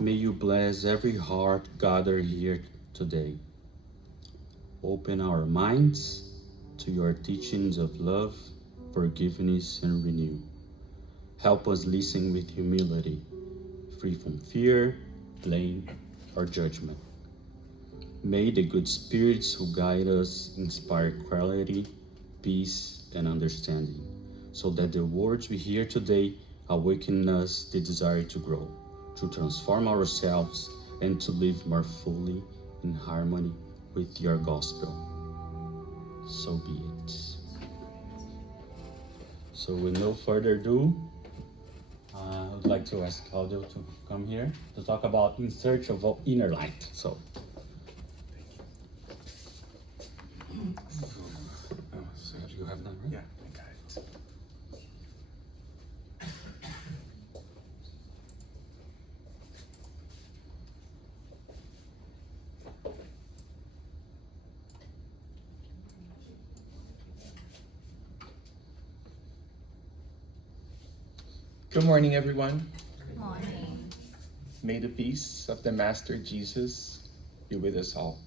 May you bless every heart gathered here today. Open our minds to your teachings of love, forgiveness, and renew. Help us listen with humility, free from fear, blame, or judgment. May the good spirits who guide us inspire clarity, peace, and understanding, so that the words we hear today awaken in us the desire to grow, to transform ourselves, and to live more fully in harmony with your gospel. So be it. So with no further ado, I would like to ask Claudio to come here to talk about In Search of Inner Light. So you have that, right? Yeah, I got it. Good morning, everyone. Good morning. May the peace of the Master Jesus be with us all.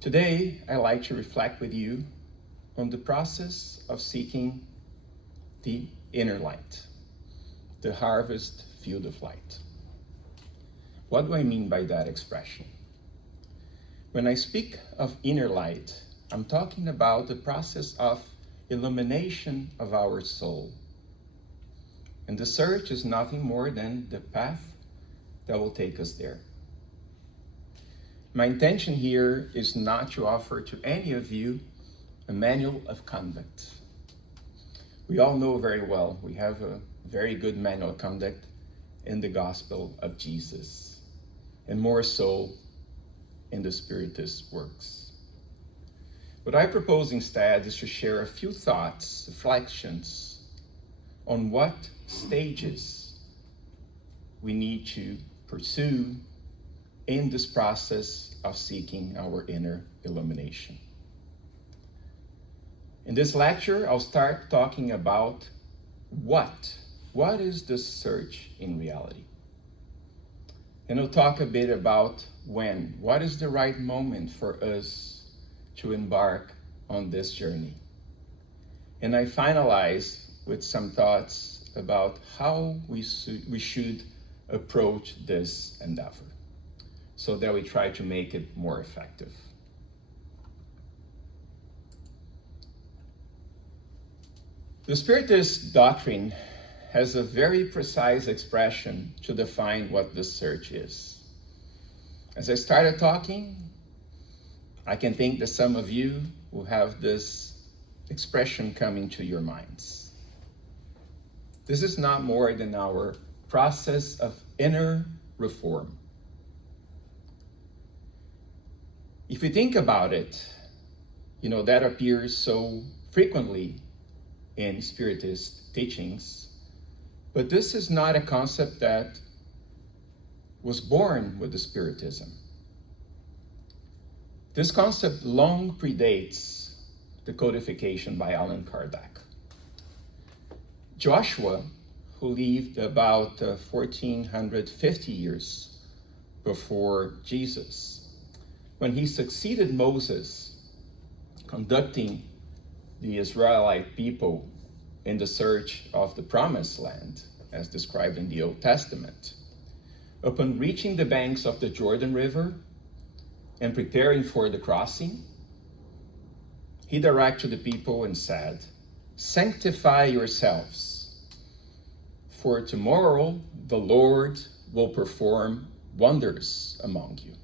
Today, I'd like to reflect with you on the process of seeking the inner light, the harvest field of light. What do I mean by that expression? When I speak of inner light, I'm talking about the process of illumination of our soul. And the search is nothing more than the path that will take us there. My intention here is not to offer to any of you a manual of conduct. We all know very well we have a very good manual of conduct in the gospel of Jesus, and more so in the Spiritist works. What I propose instead is to share a few thoughts, reflections on what stages we need to pursue in this process of seeking our inner illumination. In this lecture, I'll start talking about what is the search in reality? And I'll talk a bit about what is the right moment for us to embark on this journey. And I finalize with some thoughts about how we should approach this endeavor, so that we try to make it more effective. The Spiritist doctrine has a very precise expression to define what the search is. As I started talking, I can think that some of you will have this expression coming to your minds. This is not more than our process of inner reform. If you think about it, that appears so frequently in Spiritist teachings, but this is not a concept that was born with the Spiritism. This concept long predates the codification by Allan Kardec. Joshua, who lived about 1450 years before Jesus, when he succeeded Moses conducting the Israelite people in the search of the Promised Land, as described in the Old Testament, upon reaching the banks of the Jordan River and preparing for the crossing, he directed the people and said, "Sanctify yourselves, for tomorrow the Lord will perform wonders among you."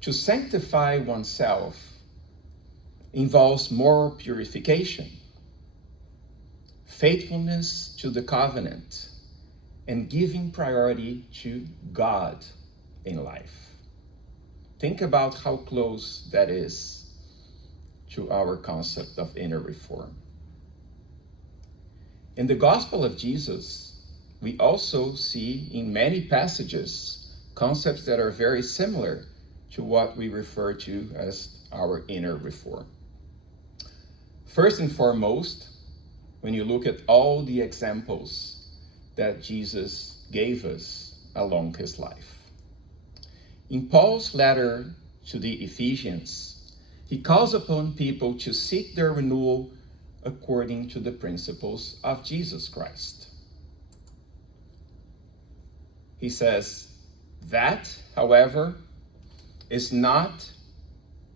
To sanctify oneself involves moral purification, faithfulness to the covenant, and giving priority to God in life. Think about how close that is to our concept of inner reform. In the Gospel of Jesus, we also see in many passages concepts that are very similar to what we refer to as our inner reform. First and foremost, when you look at all the examples that Jesus gave us along his life. In Paul's letter to the Ephesians, he calls upon people to seek their renewal according to the principles of Jesus Christ. He says, that, however, is not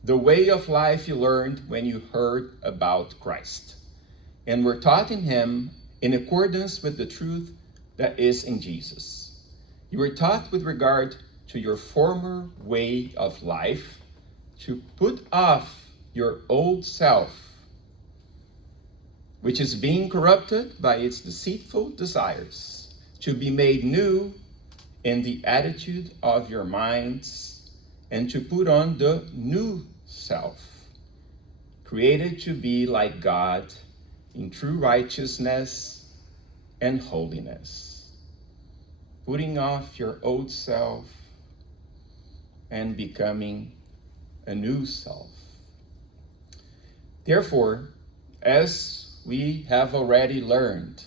the way of life you learned when you heard about Christ and were taught in him in accordance with the truth that is in Jesus. You were taught with regard to your former way of life to put off your old self, which is being corrupted by its deceitful desires, to be made new in the attitude of your minds, and to put on the new self, created to be like God in true righteousness and holiness. Putting off your old self and becoming a new self. Therefore, as we have already learned,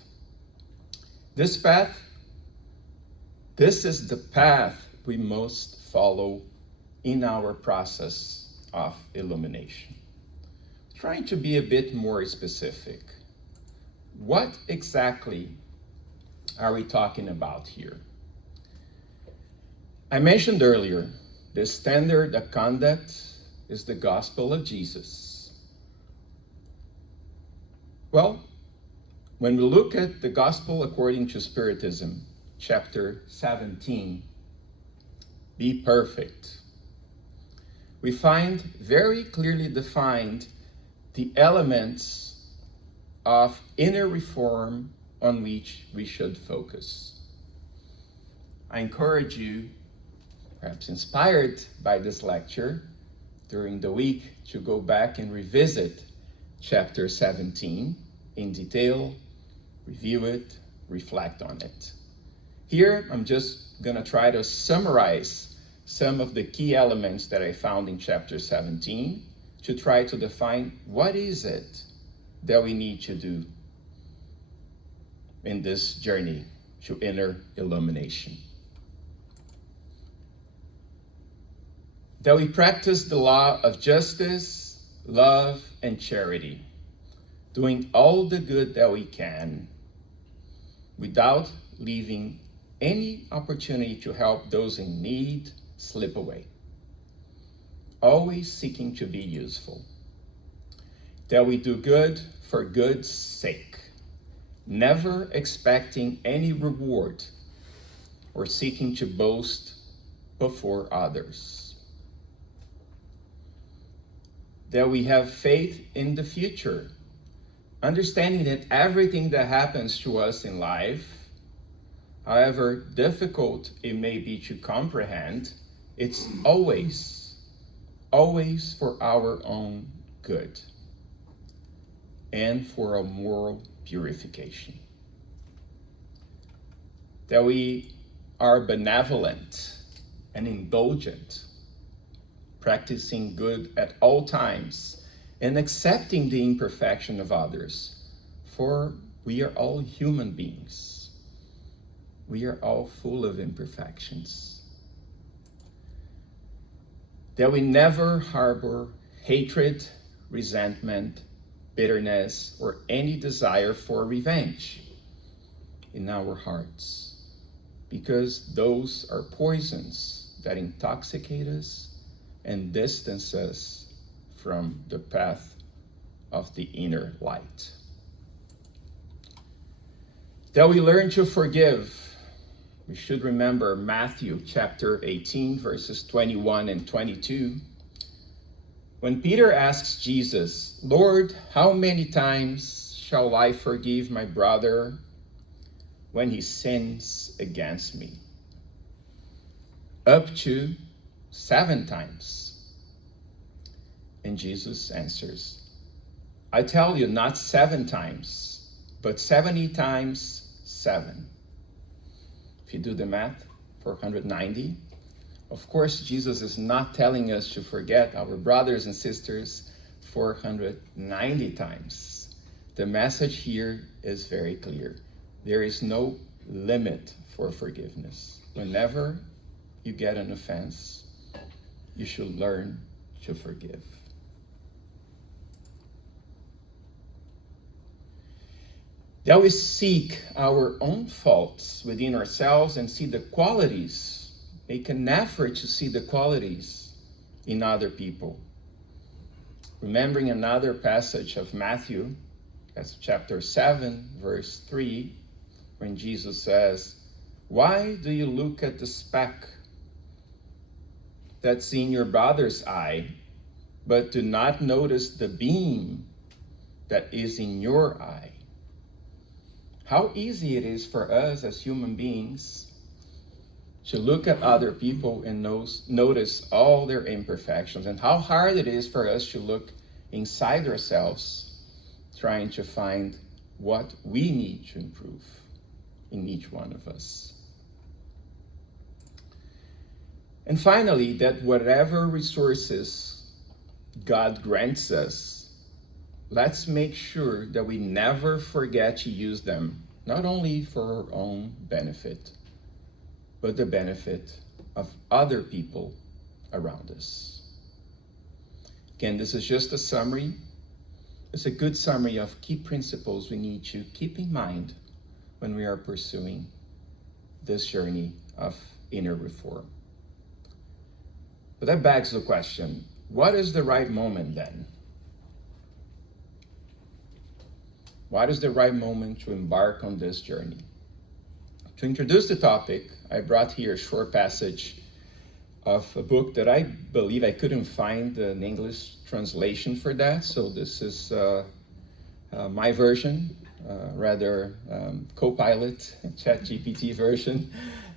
this is the path we must follow in our process of illumination. Trying to be a bit more specific. What exactly are we talking about here? I mentioned earlier, the standard of conduct is the gospel of Jesus. Well, when we look at the gospel according to Spiritism, chapter 17, Be Perfect, we find very clearly defined the elements of inner reform on which we should focus. I encourage you, perhaps inspired by this lecture, during the week to go back and revisit chapter 17 in detail, review it, reflect on it. Here, I'm just going to try to summarize some of the key elements that I found in chapter 17 to try to define what is it that we need to do in this journey to inner illumination. That we practice the law of justice, love, and charity, doing all the good that we can without leaving any opportunity to help those in need slip away. Always seeking to be useful. That we do good for good's sake, never expecting any reward or seeking to boast before others. That we have faith in the future, understanding that everything that happens to us in life, however difficult it may be to comprehend, it's always for our own good and for a moral purification. That we are benevolent and indulgent, practicing good at all times and accepting the imperfection of others, for we are all human beings. We are all full of imperfections. That we never harbor hatred, resentment, bitterness, or any desire for revenge in our hearts, because those are poisons that intoxicate us and distance us from the path of the inner light. That we learn to forgive. We should remember Matthew chapter 18, verses 21 and 22. When Peter asks Jesus, "Lord, how many times shall I forgive my brother when he sins against me?" Up to 7 times. And Jesus answers, "I tell you, not 7 times, but 70 times 7. If you do the math, 490. Of course, Jesus is not telling us to forget our brothers and sisters 490 times. The message here is very clear. There is no limit for forgiveness. Whenever you get an offense, you should learn to forgive. That we seek our own faults within ourselves and see the qualities, make an effort to see the qualities in other people. Remembering another passage of Matthew, that's chapter 7, verse 3, when Jesus says, "Why do you look at the speck that's in your brother's eye, but do not notice the beam that is in your eye?" How easy it is for us as human beings to look at other people and notice all their imperfections, and how hard it is for us to look inside ourselves, trying to find what we need to improve in each one of us. And finally, that whatever resources God grants us, let's make sure that we never forget to use them, not only for our own benefit, but the benefit of other people around us. Again, this is just a summary. It's a good summary of key principles we need to keep in mind when we are pursuing this journey of inner reform. But that begs the question, what is the right moment then? What is the right moment to embark on this journey? To introduce the topic, I brought here a short passage of a book that I believe I couldn't find an English translation for that, so this is my version, Copilot, ChatGPT version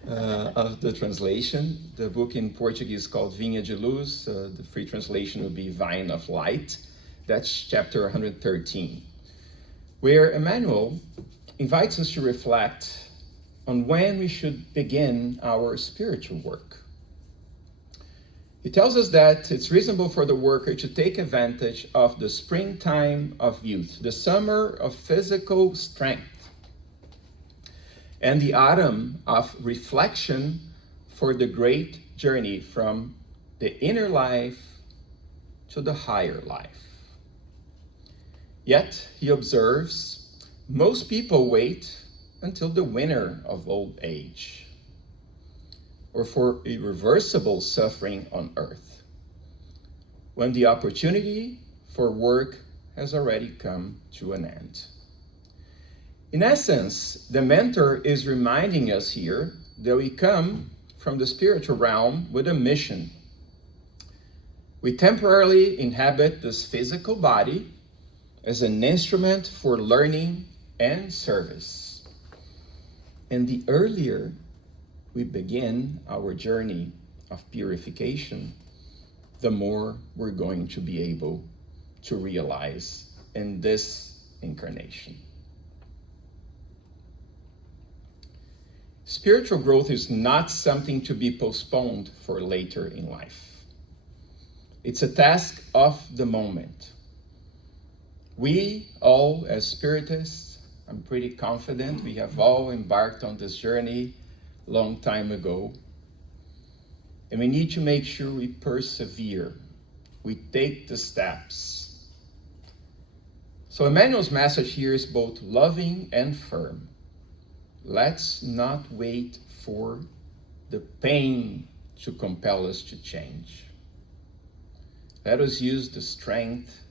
of the translation. The book in Portuguese is called Vinha de Luz. The free translation would be Vine of Light. That's chapter 113, where Emmanuel invites us to reflect on when we should begin our spiritual work. He tells us that it's reasonable for the worker to take advantage of the springtime of youth, the summer of physical strength, and the autumn of reflection for the great journey from the inner life to the higher life. Yet, he observes, most people wait until the winter of old age, or for irreversible suffering on earth, when the opportunity for work has already come to an end. In essence, the mentor is reminding us here that we come from the spiritual realm with a mission. We temporarily inhabit this physical body as an instrument for learning and service. And the earlier we begin our journey of purification, the more we're going to be able to realize in this incarnation. Spiritual growth is not something to be postponed for later in life. It's a task of the moment. We all, as spiritists, I'm pretty confident we have all embarked on this journey long time ago. And we need to make sure we persevere. We take the steps. So Emmanuel's message here is both loving and firm. Let's not wait for the pain to compel us to change. Let us use the strength,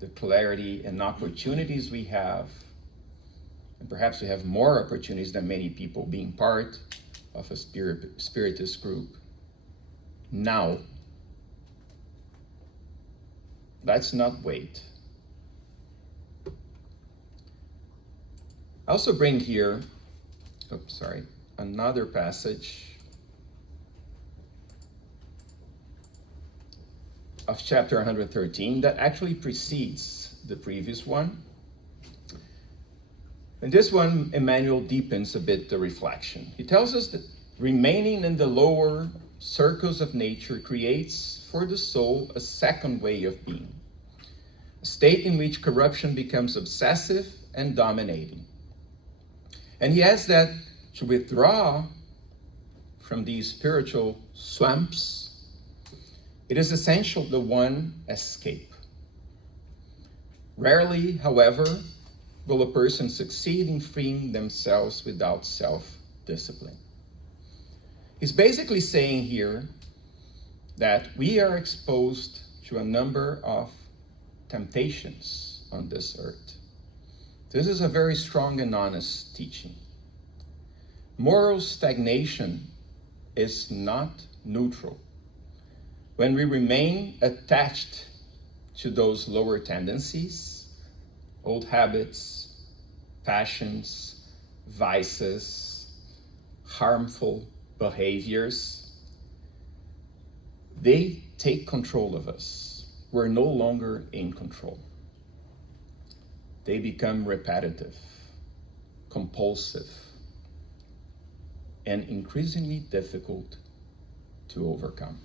the clarity, and opportunities we have. And perhaps we have more opportunities than many people being part of a spiritist group. Now, let's not wait. I also bring here, another passage of chapter 113 that actually precedes the previous one. In this one, Emmanuel deepens a bit the reflection. He tells us that remaining in the lower circles of nature creates for the soul a second way of being, a state in which corruption becomes obsessive and dominating. And he adds that to withdraw from these spiritual swamps, it is essential the one escape. Rarely, however, will a person succeed in freeing themselves without self-discipline. He's basically saying here that we are exposed to a number of temptations on this earth. This is a very strong and honest teaching. Moral stagnation is not neutral. When we remain attached to those lower tendencies, old habits, passions, vices, harmful behaviors, they take control of us. We're no longer in control. They become repetitive, compulsive, and increasingly difficult to overcome.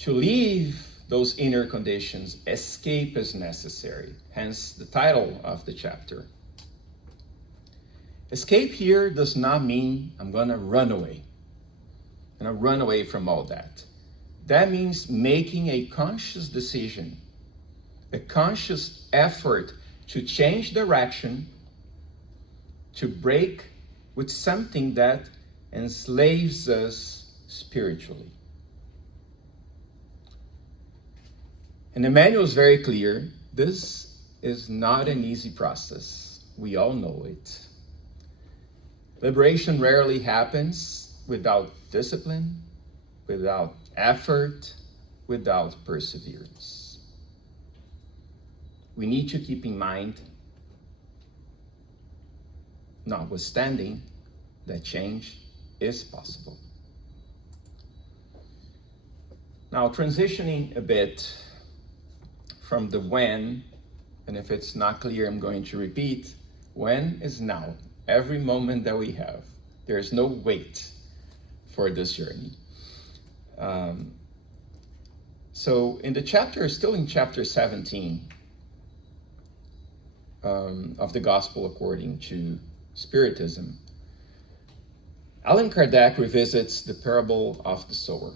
To leave those inner conditions, escape is necessary, hence the title of the chapter. Escape here does not mean I'm going to run away. I'm going to run away from all that. That means making a conscious decision, a conscious effort to change direction, to break with something that enslaves us spiritually. And the manual is very clear. This is not an easy process. We all know it. Liberation rarely happens without discipline, without effort, without perseverance. We need to keep in mind, notwithstanding, that change is possible. Now, transitioning a bit from the when, and if it's not clear, I'm going to repeat, when is now. Every moment that we have. There is no wait for this journey. So in the chapter, still in chapter 17 of the Gospel according to Spiritism, Allan Kardec revisits the parable of the sower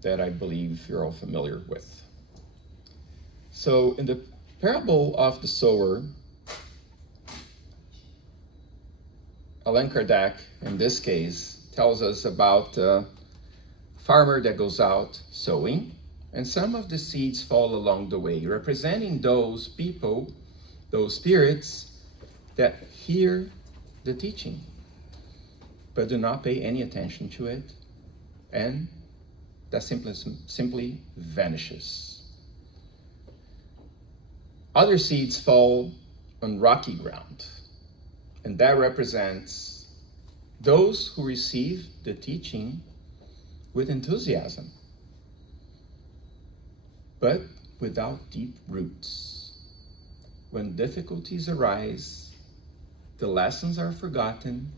that I believe you're all familiar with. So in the parable of the sower, Allan Kardec, in this case, tells us about a farmer that goes out sowing, and some of the seeds fall along the way, representing those people, those spirits that hear the teaching, but do not pay any attention to it, and that simply vanishes. Other seeds fall on rocky ground, and that represents those who receive the teaching with enthusiasm, but without deep roots. When difficulties arise, the lessons are forgotten,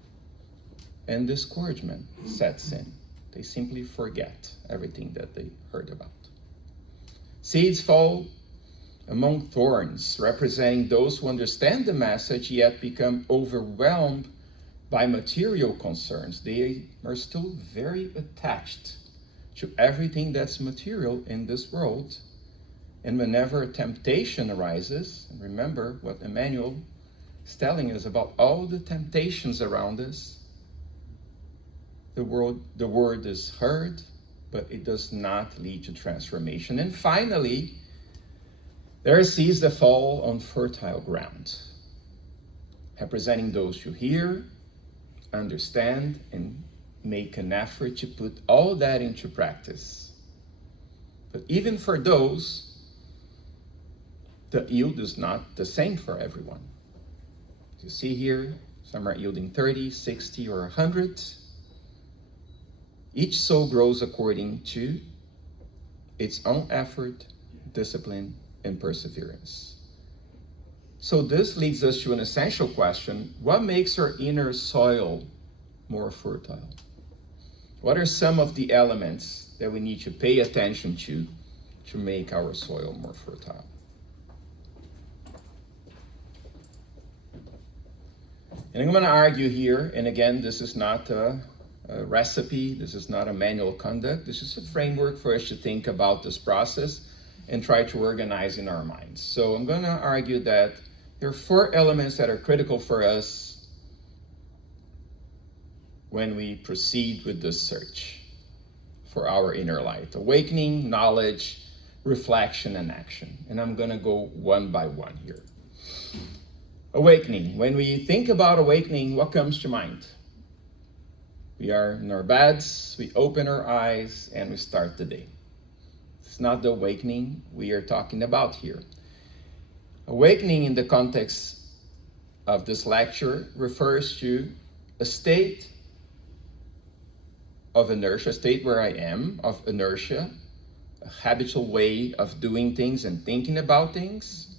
and discouragement sets in. They simply forget everything that they heard about. Seeds fall among thorns, representing those who understand the message yet become overwhelmed by material concerns. They are still very attached to everything that's material in this world. And whenever a temptation arises, and remember what Emmanuel is telling us about all the temptations around us, the word is heard, but it does not lead to transformation. And finally, there are seeds that fall on fertile ground, representing those who hear, understand, and make an effort to put all that into practice. But even for those, the yield is not the same for everyone. You see here, some are yielding 30, 60, or 100. Each soul grows according to its own effort, discipline, and perseverance. So this leads us to an essential question: what makes our inner soil more fertile? What are some of the elements that we need to pay attention to make our soil more fertile? And I'm going to argue here, and again, this is not a recipe, this is not a manual of conduct, this is a framework for us to think about this process and try to organize in our minds. So I'm going to argue that there are 4 elements that are critical for us when we proceed with this search for our inner light: awakening, knowledge, reflection, and action. And I'm going to go one by one here. Awakening. When we think about awakening, what comes to mind? We are in our beds, we open our eyes, and we start the day. It's not the awakening we are talking about here. Awakening in the context of this lecture refers to a state of inertia, a state where I am, of inertia, a habitual way of doing things and thinking about things,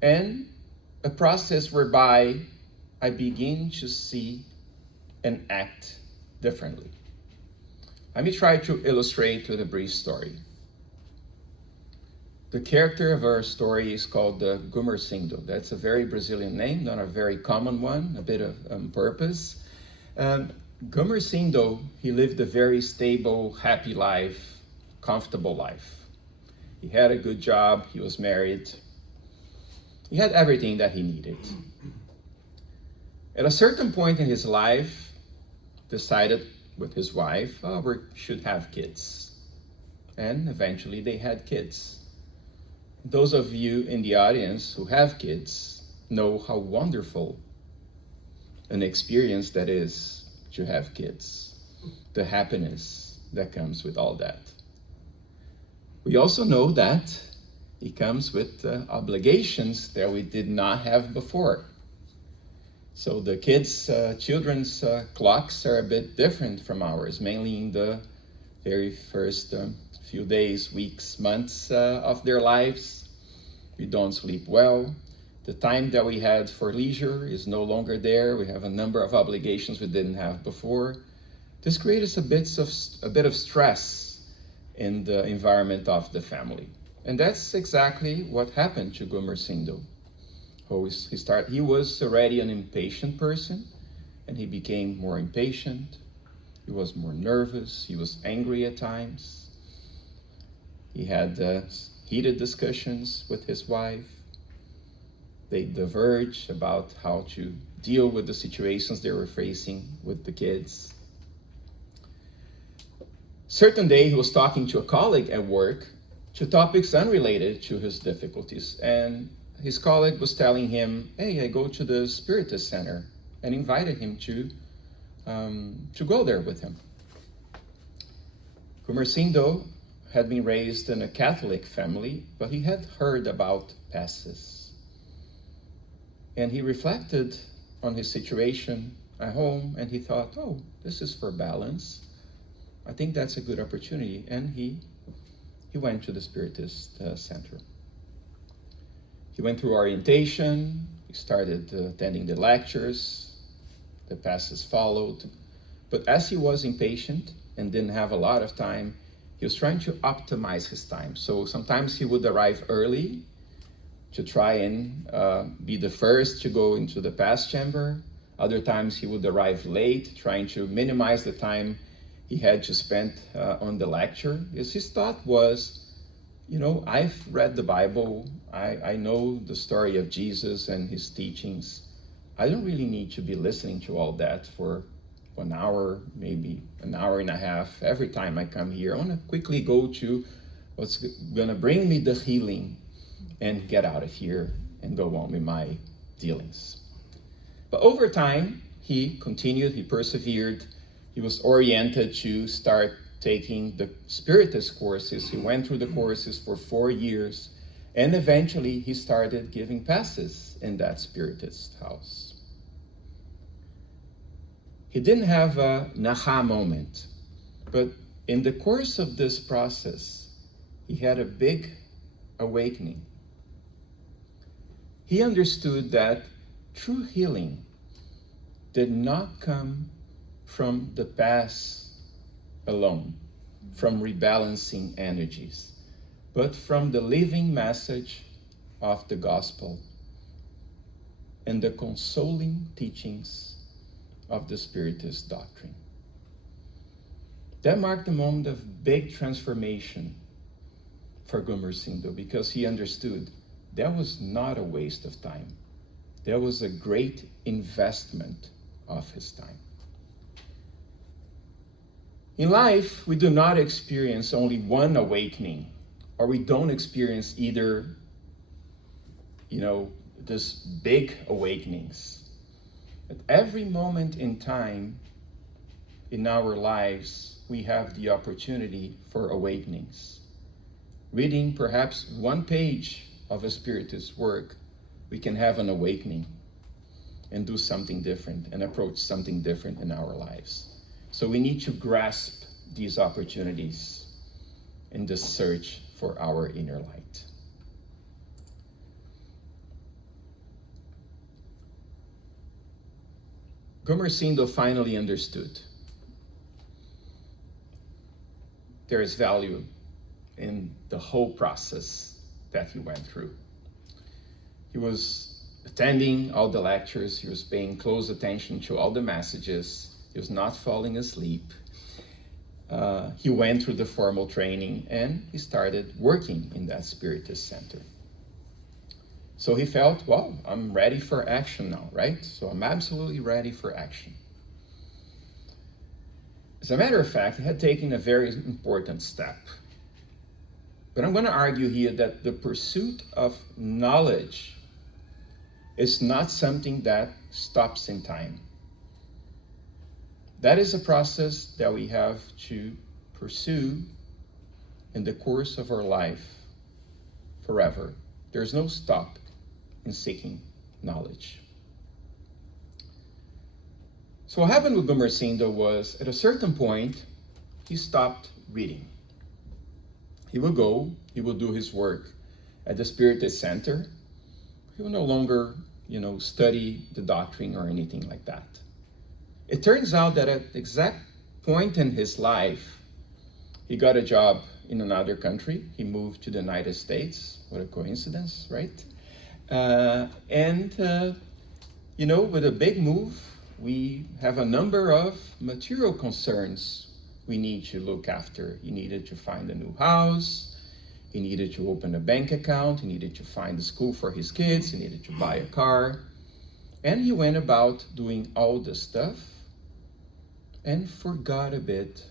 and a process whereby I begin to see and act differently. Let me try to illustrate with a brief story. The character of our story is called Gumersindo. That's a very Brazilian name, not a very common one, a bit of purpose. Gumersindo, he lived a very stable, happy life, comfortable life. He had a good job, he was married, he had everything that he needed. At a certain point in his life, decided with his wife, we should have kids. And eventually they had kids. Those of you in the audience who have kids know how wonderful an experience that is to have kids, the happiness that comes with all that. We also know that it comes with obligations that we did not have before. So the children's clocks are a bit different from ours, mainly in the very first few days, weeks, months of their lives. We don't sleep well. The time that we had for leisure is no longer there. We have a number of obligations we didn't have before. This creates a bit of stress in the environment of the family. And that's exactly what happened to Gumersindo. He was already an impatient person, and he became more impatient. He was more nervous. He was angry at times. He had heated discussions with his wife. They diverged about how to deal with the situations they were facing with the kids. Certain day, he was talking to a colleague at work to topics unrelated to his difficulties, and his colleague was telling him, hey, I go to the Spiritist Center, and invited him to go there with him. Gumersindo had been raised in a Catholic family, but he had heard about passes. And he reflected on his situation at home, and he thought, oh, this is for balance. I think that's a good opportunity. And he went to the Spiritist Center. He went through orientation, he started attending the lectures, the passes followed. But as he was impatient and didn't have a lot of time, he was trying to optimize his time. So sometimes he would arrive early to try and be the first to go into the pass chamber. Other times he would arrive late, trying to minimize the time he had to spend on the lecture. Because his thought was, I've read the Bible, I know the story of Jesus and his teachings. I don't really need to be listening to all that for 1 hour, maybe an hour and a half. Every time I come here, I want to quickly go to what's going to bring me the healing and get out of here and go on with my dealings. But over time, he continued, he persevered, he was oriented to start taking the Spiritist courses. He went through the courses for 4 years, and eventually he started giving passes in that Spiritist house. He didn't have an aha moment, but in the course of this process, he had a big awakening. He understood that true healing did not come from the past alone, from rebalancing energies, but from the living message of the gospel. and the consoling teachings of the Spiritist doctrine. That marked a moment of big transformation for Gumersindo, because he understood that was not a waste of time. That was a great investment of his time. In life, we do not experience only one awakening, or we don't experience either, this big awakenings. At every moment in time in our lives, we have the opportunity for awakenings. Reading perhaps one page of a Spiritist work, we can have an awakening and do something different and approach something different in our lives. So we need to grasp these opportunities in the search for our inner light. Gumersindo finally understood there is value in the whole process that he went through. He was attending all the lectures, he was paying close attention to all the messages, he was not falling asleep. He went through the formal training and he started working in that Spiritist center. So he felt, well, I'm ready for action now, right? So I'm absolutely ready for action. As a matter of fact, he had taken a very important step. But I'm going to argue here that the pursuit of knowledge is not something that stops in time. That is a process that we have to pursue in the course of our life forever. There's no stop in seeking knowledge. So what happened with Gumersindo was, at a certain point, he stopped reading. He will go, he will do his work at the Spiritist Center. He will no longer, study the doctrine or anything like that. It turns out that at the exact point in his life, he got a job in another country. He moved to the United States. What a coincidence, right? With a big move, we have a number of material concerns we need to look after. He needed to find a new house. He needed to open a bank account. He needed to find a school for his kids. He needed to buy a car. And he went about doing all this stuff and forgot a bit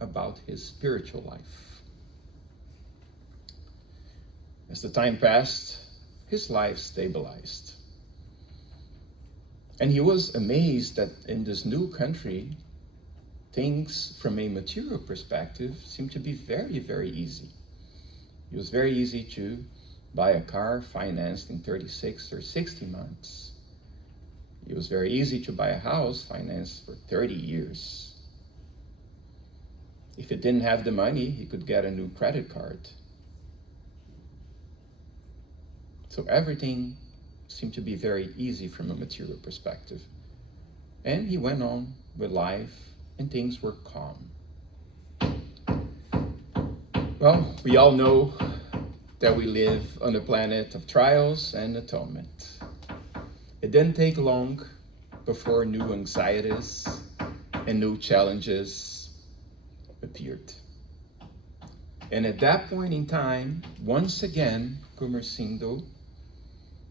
about his spiritual life. As the time passed, his life stabilized. And he was amazed that in this new country, things from a material perspective seemed to be very, very easy. It was very easy to buy a car financed in 36 or 60 months. It was very easy to buy a house financed for 30 years. If he didn't have the money, he could get a new credit card. So everything seemed to be very easy from a material perspective. And he went on with life, and things were calm. Well, we all know that we live on a planet of trials and atonement. It didn't take long before new anxieties and new challenges appeared. And at that point in time, once again, Gumersindo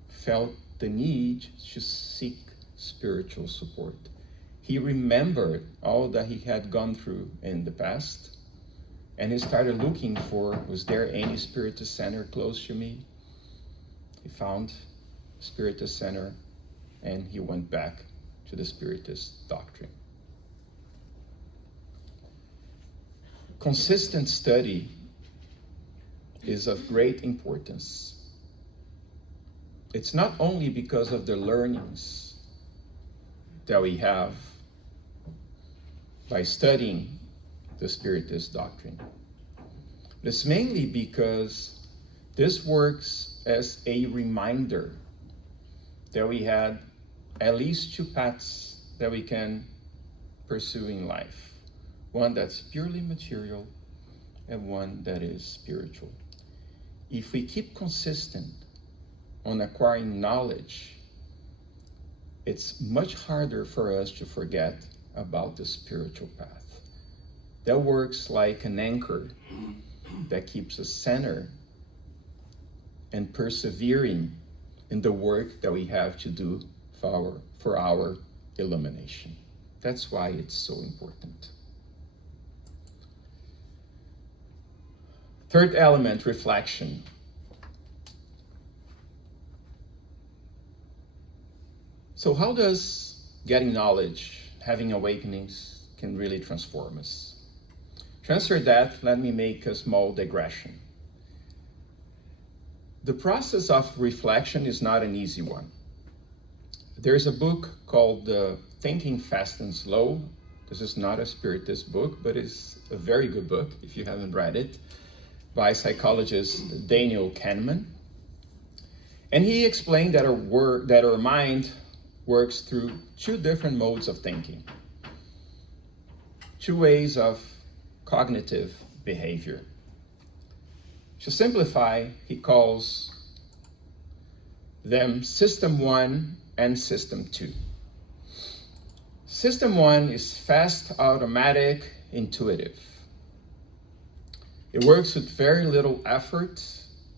felt the need to seek spiritual support. He remembered all that he had gone through in the past, and he started looking for, was there any Spiritist center close to me? He found a Spiritist center, and he went back to the Spiritist doctrine. Consistent study is of great importance. It's not only because of the learnings that we have by studying the Spiritist doctrine. It's mainly because this works as a reminder that we had at least two paths that we can pursue in life. One that's purely material and one that is spiritual. If we keep consistent on acquiring knowledge it's much harder for us to forget about the spiritual path. That works like an anchor that keeps us centered and persevering in the work that we have to do for our illumination. That's why it's so important. Third element, reflection. So how does getting knowledge, having awakenings, can really transform us? To answer that, let me make a small digression. The process of reflection is not an easy one. There's a book called Thinking Fast and Slow. This is not a spiritist book, but it's a very good book if you haven't read it, by psychologist Daniel Kahneman. And he explained that our mind works through two different modes of thinking, two ways of cognitive behavior. To simplify, he calls them System 1 and System 2. System 1 is fast, automatic, intuitive. It works with very little effort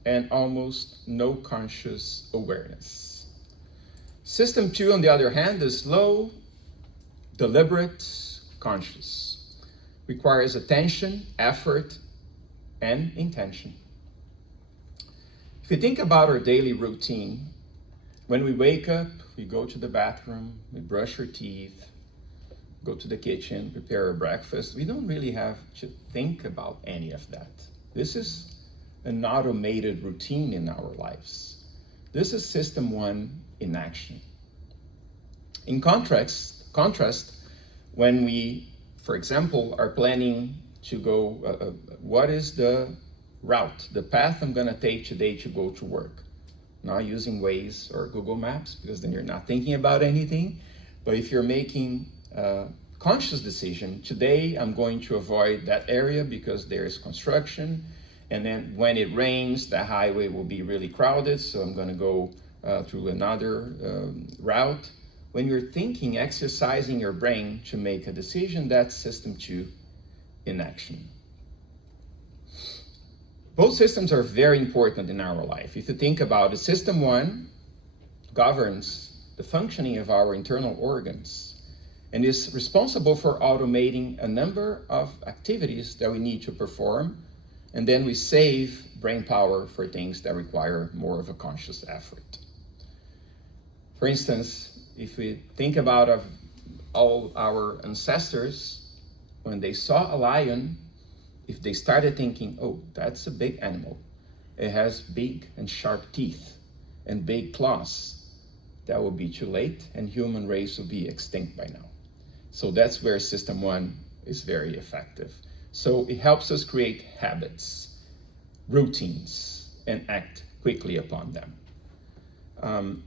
and almost no conscious awareness. System 2, on the other hand, is slow, deliberate, conscious. Requires attention, effort, and intention. If you think about our daily routine, when we wake up, we go to the bathroom, we brush our teeth, go to the kitchen, prepare our breakfast. We don't really have to think about any of that. This is an automated routine in our lives. This is System 1 in action. In contrast, when we, for example, are planning to go, what is the route, the path I'm going to take today to go to work? Not using Waze or Google Maps, because then you're not thinking about anything. But if you're making a conscious decision, today I'm going to avoid that area because there's construction, and then when it rains, the highway will be really crowded, so I'm going to go through another route. When you're thinking, exercising your brain to make a decision, that's System 2 in action. Both systems are very important in our life. If you think about it, System 1 governs the functioning of our internal organs and is responsible for automating a number of activities that we need to perform, and then we save brain power for things that require more of a conscious effort. For instance, if we think about all our ancestors, when they saw a lion, if they started thinking, oh, that's a big animal, it has big and sharp teeth and big claws, that will be too late and human race will be extinct by now. So that's where System 1 is very effective. So it helps us create habits, routines, and act quickly upon them.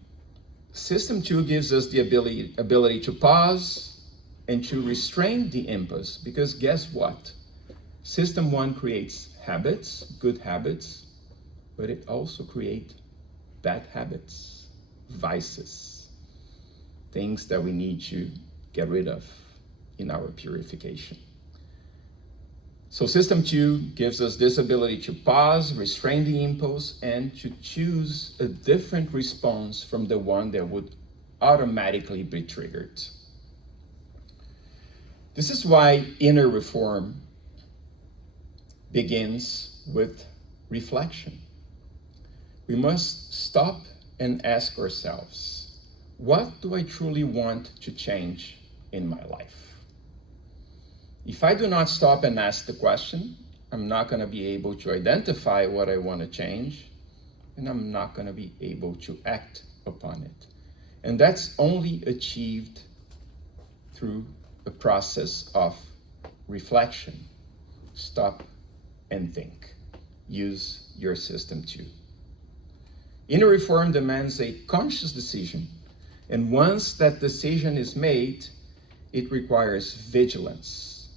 System 2 gives us the ability to pause and to restrain the impulse, because guess what? System 1 creates habits, good habits, but it also creates bad habits, vices, things that we need to get rid of in our purification. So System 2 gives us this ability to pause, restrain the impulse, and to choose a different response from the one that would automatically be triggered. This is why inner reform begins with reflection. We must stop and ask ourselves, what do I truly want to change in my life? If I do not stop and ask the question, I'm not going to be able to identify what I want to change, and I'm not going to be able to act upon it. And that's only achieved through a process of reflection. Stop and think. Use your System 2. Inner reform demands a conscious decision, and once that decision is made, it requires vigilance,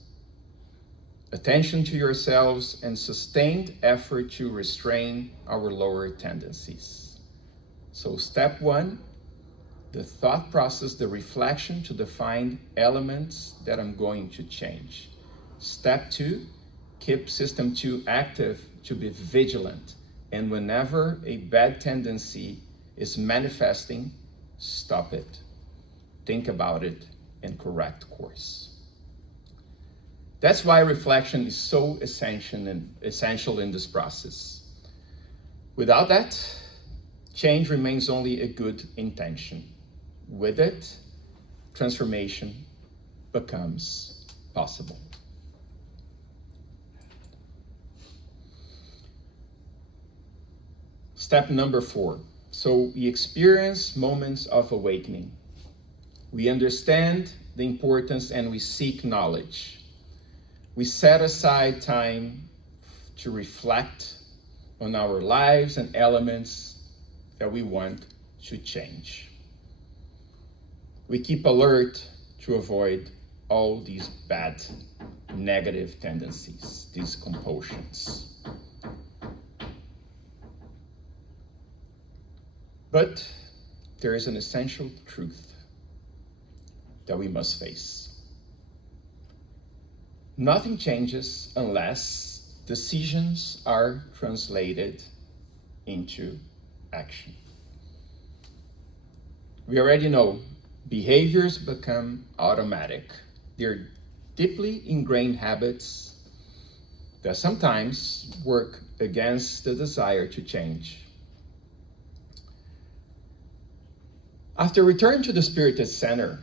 attention to yourselves, and sustained effort to restrain our lower tendencies. So step 1, the thought process, the reflection to define elements that I'm going to change. Step 2, keep system 2 active to be vigilant. And whenever a bad tendency is manifesting, stop it. Think about it and correct course. That's why reflection is so essential in this process. Without that, change remains only a good intention. With it, transformation becomes possible. Step number 4. So we experience moments of awakening. We understand the importance and we seek knowledge. We set aside time to reflect on our lives and elements that we want to change. We keep alert to avoid all these bad, negative tendencies, these compulsions. But there is an essential truth that we must face. Nothing changes unless decisions are translated into action. We already know behaviors become automatic. They're deeply ingrained habits that sometimes work against the desire to change. After returning to the Spiritist Center,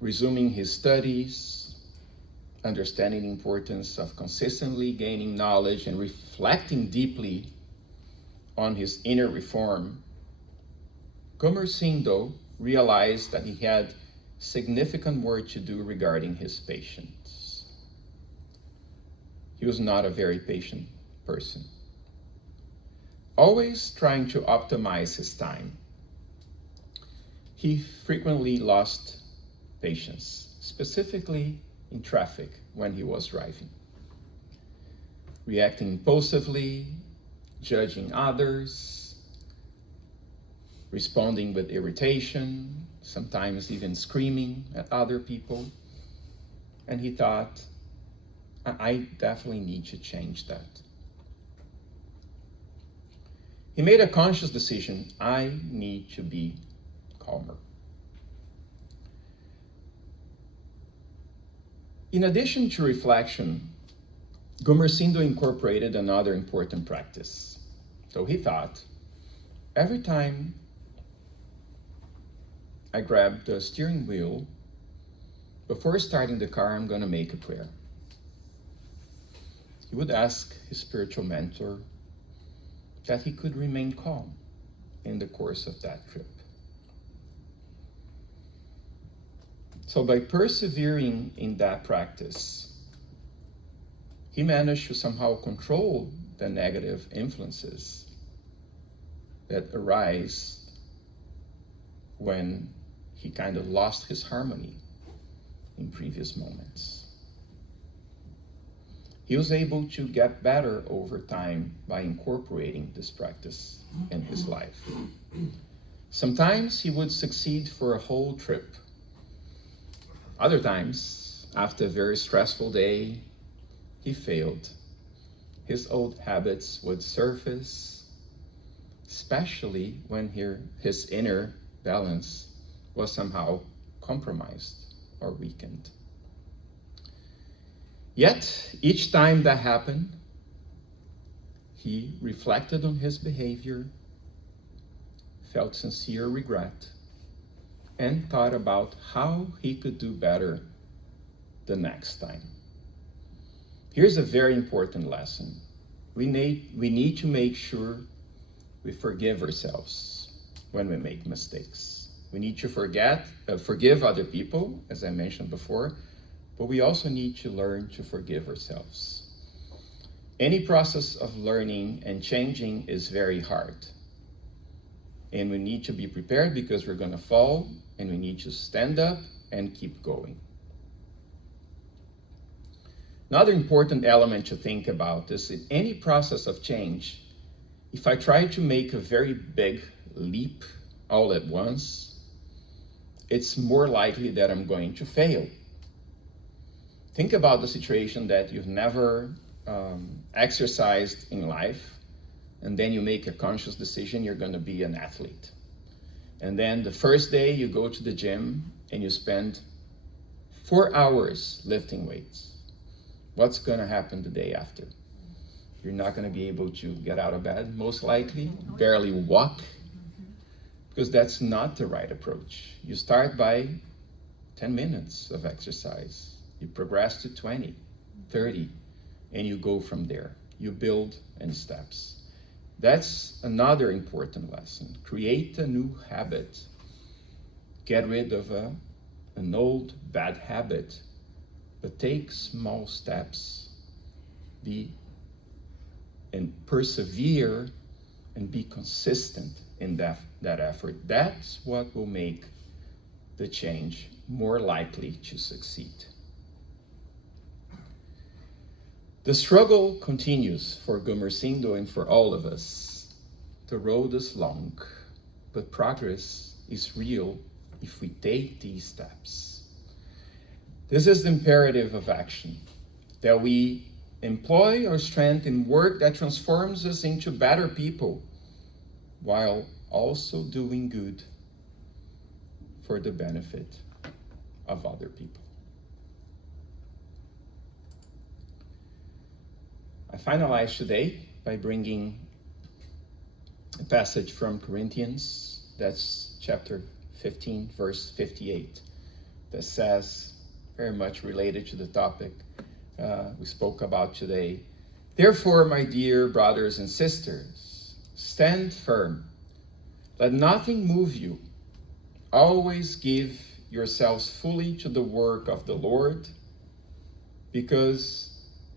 resuming his studies, understanding the importance of consistently gaining knowledge and reflecting deeply on his inner reform, Gumersindo realized that he had significant work to do regarding his patience. He was not a very patient person, always trying to optimize his time. He frequently lost patience, specifically in traffic when he was driving, reacting impulsively, judging others, responding with irritation, sometimes even screaming at other people. And he thought, I definitely need to change that. He made a conscious decision, I need to be calmer. In addition to reflection, Gumersindo incorporated another important practice. So he thought, every time I grab the steering wheel, before starting the car, I'm going to make a prayer. He would ask his spiritual mentor that he could remain calm in the course of that trip. So by persevering in that practice, he managed to somehow control the negative influences that arise when he kind of lost his harmony in previous moments. He was able to get better over time by incorporating this practice in his life. Sometimes he would succeed for a whole trip. Other times, after a very stressful day, he failed. His old habits would surface, especially when his inner balance was somehow compromised or weakened. Yet, each time that happened, he reflected on his behavior, felt sincere regret, and thought about how he could do better the next time. Here's a very important lesson. We need to make sure we forgive ourselves when we make mistakes. We need to forgive other people, as I mentioned before, but we also need to learn to forgive ourselves. Any process of learning and changing is very hard. And we need to be prepared because we're going to fall, and we need to stand up and keep going. Another important element to think about is in any process of change, if I try to make a very big leap all at once, it's more likely that I'm going to fail. Think about the situation that you've never exercised in life, and then you make a conscious decision you're going to be an athlete. And then the first day you go to the gym and you spend 4 hours lifting weights. What's going to happen the day after? You're not going to be able to get out of bed, most likely, barely walk, because that's not the right approach. You start by 10 minutes of exercise. You progress to 20, 30, and you go from there. You build in steps. That's another important lesson. Create a new habit. Get rid of an old bad habit, but take small steps. And persevere and be consistent in that effort. That's what will make the change more likely to succeed. The struggle continues for Gumersindo and for all of us. The road is long, but progress is real if we take these steps. This is the imperative of action, that we employ our strength in work that transforms us into better people, while also doing good for the benefit of other people. I finalize today by bringing a passage from Corinthians, that's chapter 15, verse 58, that says, very much related to the topic we spoke about today, "Therefore, my dear brothers and sisters, stand firm. Let nothing move you. Always give yourselves fully to the work of the Lord, because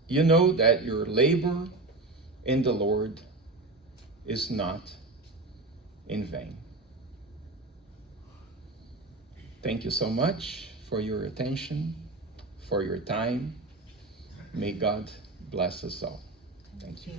you know that your labor in the Lord is not in vain." Thank you so much for your attention, for your time. May God bless us all. Thank you.